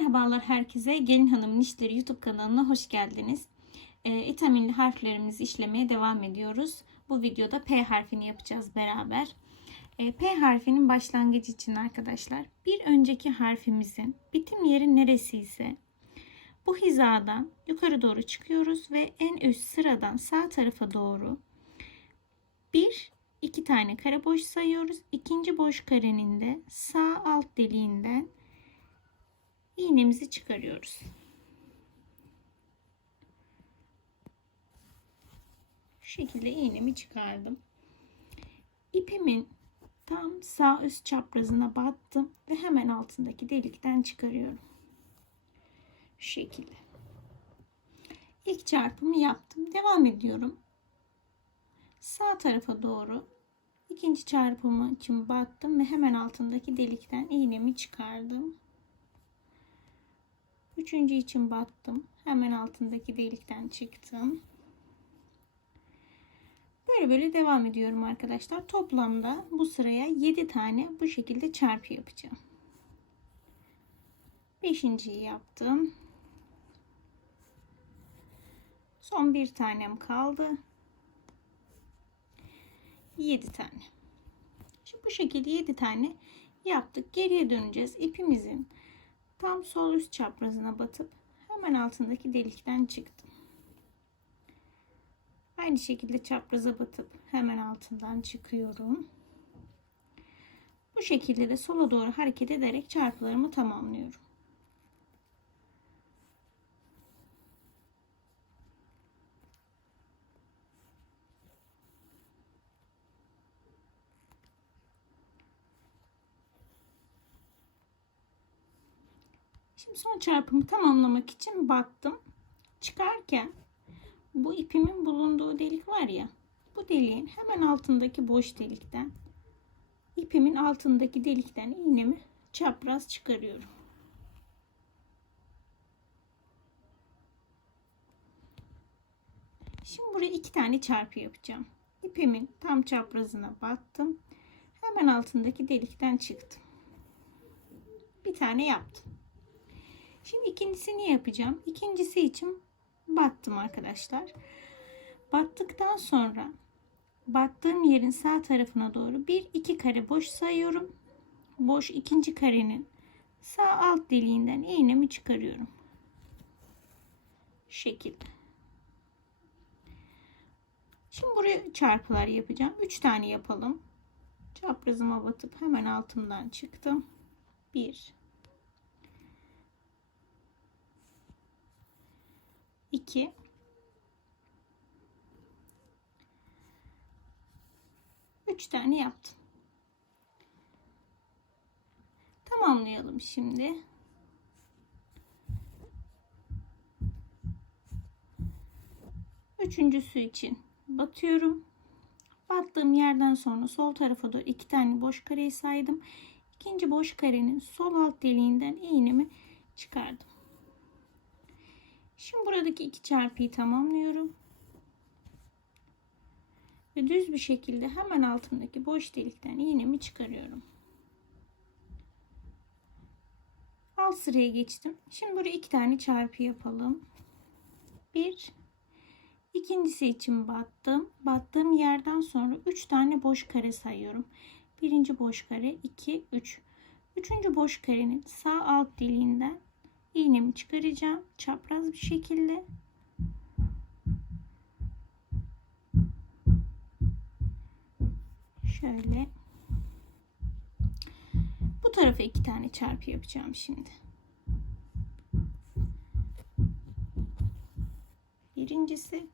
Merhabalar herkese. Gelin Hanım Nişleri YouTube kanalına hoş geldiniz. E, itaminli harflerimizi işlemeye devam ediyoruz. Bu videoda P harfini yapacağız beraber. E, P harfinin başlangıcı için arkadaşlar bir önceki harfimizin bitim yeri neresi ise bu hizadan yukarı doğru çıkıyoruz ve en üst sıradan sağ tarafa doğru bir iki tane kare boş sayıyoruz. İkinci boş karenin de sağ alt deliğinden iğnemizi çıkarıyoruz. Şu şekilde iğnemi çıkardım. İpimin tam sağ üst çaprazına battım ve hemen altındaki delikten çıkarıyorum. Şu şekilde. İlk çarpımı yaptım. Devam ediyorum. Sağ tarafa doğru ikinci çarpımı için battım ve hemen altındaki delikten iğnemi çıkardım. Üçüncü için battım. Hemen altındaki delikten çıktım. Böyle böyle devam ediyorum arkadaşlar. Toplamda bu sıraya 7 tane bu şekilde çarpı yapacağım. Beşinciyi yaptım. Son bir tanem kaldı. 7 tane. Şimdi bu şekilde 7 tane yaptık. Geriye döneceğiz. İpimizin tam sol üst çaprazına batıp hemen altındaki delikten çıktım. Aynı şekilde çapraza batıp hemen altından çıkıyorum. Bu şekilde de sola doğru hareket ederek çarpılarımı tamamlıyorum. Şimdi son çarpımı tamamlamak için battım. Çıkarken bu ipimin bulunduğu delik var ya. Bu deliğin hemen altındaki boş delikten ipimin altındaki delikten iğnemi çapraz çıkarıyorum. Şimdi buraya iki tane çarpı yapacağım. İpimin tam çaprazına battım. Hemen altındaki delikten çıktım. Bir tane yaptım. Şimdi ikincisini yapacağım. İkincisi için battım arkadaşlar. Battıktan sonra battığım yerin sağ tarafına doğru bir iki kare boş sayıyorum. Boş ikinci karenin sağ alt deliğinden iğnemi çıkarıyorum. Şu şekilde. Şimdi buraya çarpılar yapacağım. 3 tane yapalım. Çaprazıma batıp hemen altından çıktım. 1 2 3 tane yaptım. Tamamlayalım şimdi. Üçüncüsü için batıyorum. Battığım yerden sonra sol tarafa doğru iki tane boş kareyi saydım. İkinci boş karenin sol alt deliğinden iğnemi çıkardım. Şimdi buradaki iki çarpıyı tamamlıyorum. Ve düz bir şekilde hemen altındaki boş delikten iğnemi çıkarıyorum. Alt sıraya geçtim. Şimdi buraya iki tane çarpı yapalım. Bir, ikincisi için battım. Battığım yerden sonra üç tane boş kare sayıyorum. Birinci boş kare, iki, üç. Üçüncü boş karenin sağ alt deliğinden iğnemi çıkaracağım çapraz bir şekilde. Şöyle. Bu tarafa iki tane çarpı yapacağım şimdi. Birincisi.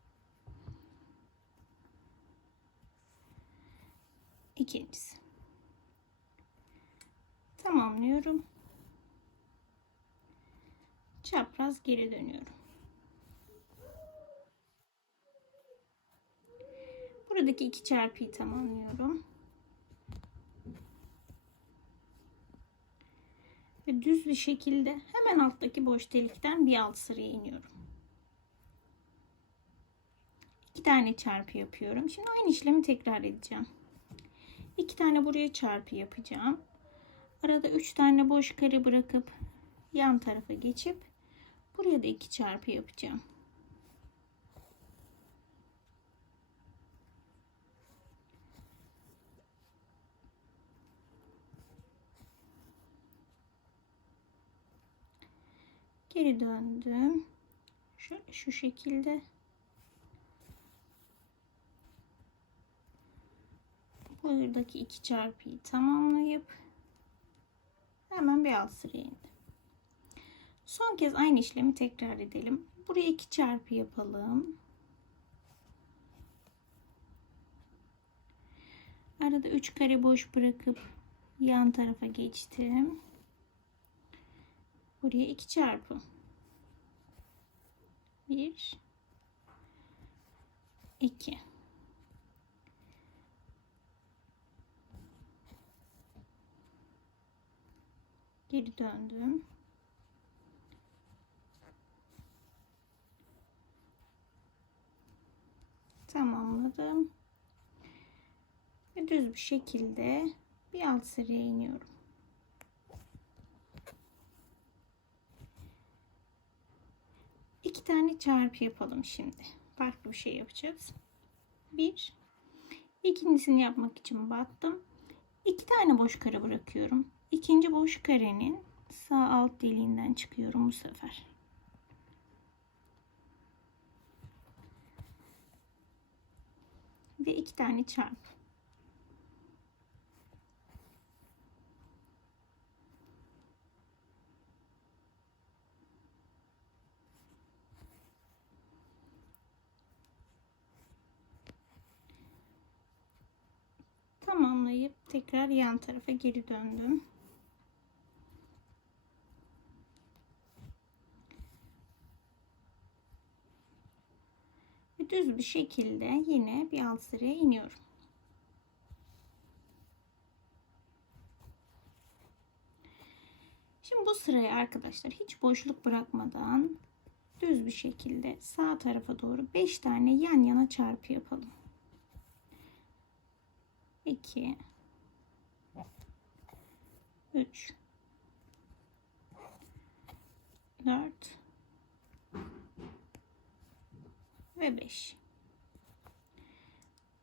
İkincisi. Tamamlıyorum çapraz geri dönüyorum. Buradaki iki çarpıyı tamamlıyorum. Ve düz bir şekilde hemen alttaki boş delikten bir alt sıraya iniyorum. İki tane çarpı yapıyorum. Şimdi aynı işlemi tekrar edeceğim. İki tane buraya çarpı yapacağım. Arada üç tane boş kare bırakıp yan tarafa geçip buraya da iki çarpı yapacağım. Geri döndüm. Şu, şu şekilde. Buradaki iki çarpıyı tamamlayıp hemen bir alt sıraya indim. Son kez aynı işlemi tekrar edelim. Buraya iki çarpı yapalım. Arada üç kare boş bırakıp yan tarafa geçtim. Buraya iki çarpı. Bir, iki. Geri döndüm. Tamamladım. Ve düz bir şekilde bir alt sıraya iniyorum. İki tane çarpı yapalım şimdi. Farklı bir şey yapacağız. Bir. İkincisini yapmak için battım. İki tane boş kare bırakıyorum. İkinci boş karenin sağ alt deliğinden çıkıyorum bu sefer. Ve iki tane çarpı. tamamlayıp tekrar yan tarafa geri döndüm. Düz bir şekilde yine bir alt sıraya iniyorum. Şimdi bu sıraya arkadaşlar hiç boşluk bırakmadan düz bir şekilde sağ tarafa doğru 5 tane yan yana çarpı yapalım. 2 3 4 ve 5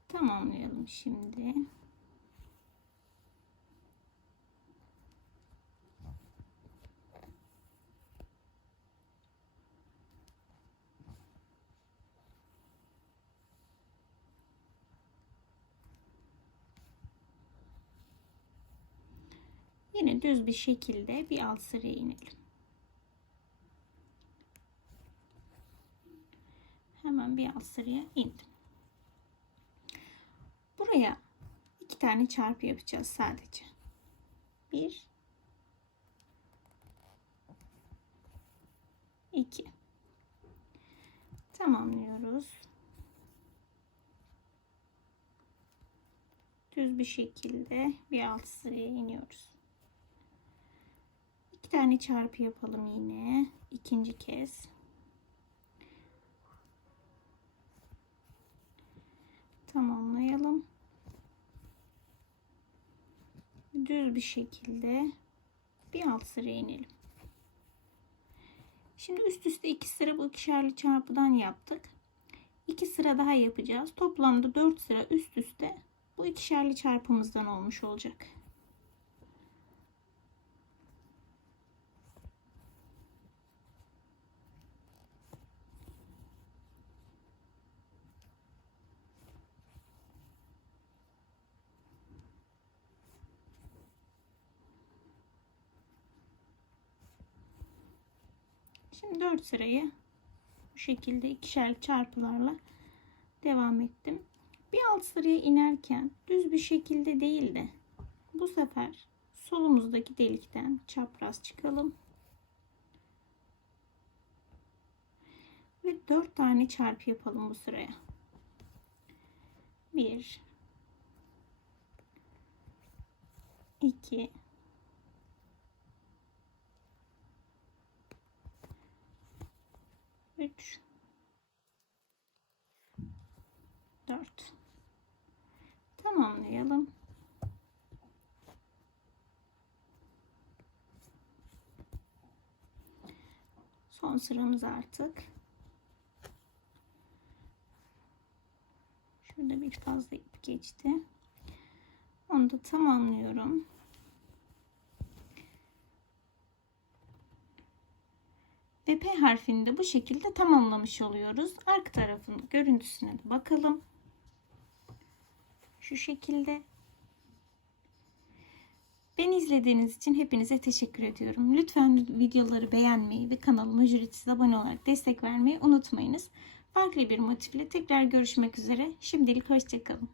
tamamlayalım şimdi Yine düz bir şekilde bir alt sıraya inelim. Hemen bir alt sıraya indim. Buraya iki tane çarpı yapacağız sadece. Bir, iki. Tamamlıyoruz. Düz bir şekilde bir alt sıraya iniyoruz tane çarpı yapalım yine. ikinci kez. Tamamlayalım. Düz bir şekilde bir alt sıraya inelim. Şimdi üst üste iki sıra bu ikişerli çarpıdan yaptık. İki sıra daha yapacağız. Toplamda dört sıra üst üste bu ikişerli çarpımızdan olmuş olacak. Şimdi 4 sırayı bu şekilde ikişer çarpılarla devam ettim. Bir alt sıraya inerken düz bir şekilde değil de bu sefer solumuzdaki delikten çapraz çıkalım. Ve 4 tane çarpı yapalım bu sıraya. 1 2 3 4 tamamlayalım. Son sıramız artık. Şurada bir fazla ip geçti. Onu da tamamlıyorum. Ve P harfini de bu şekilde tamamlamış oluyoruz. Arka tarafın görüntüsüne de bakalım. Şu şekilde. Beni izlediğiniz için hepinize teşekkür ediyorum. Lütfen videoları beğenmeyi ve kanalıma ücretsiz abone olarak destek vermeyi unutmayınız. Farklı bir motifle tekrar görüşmek üzere. Şimdilik hoşçakalın.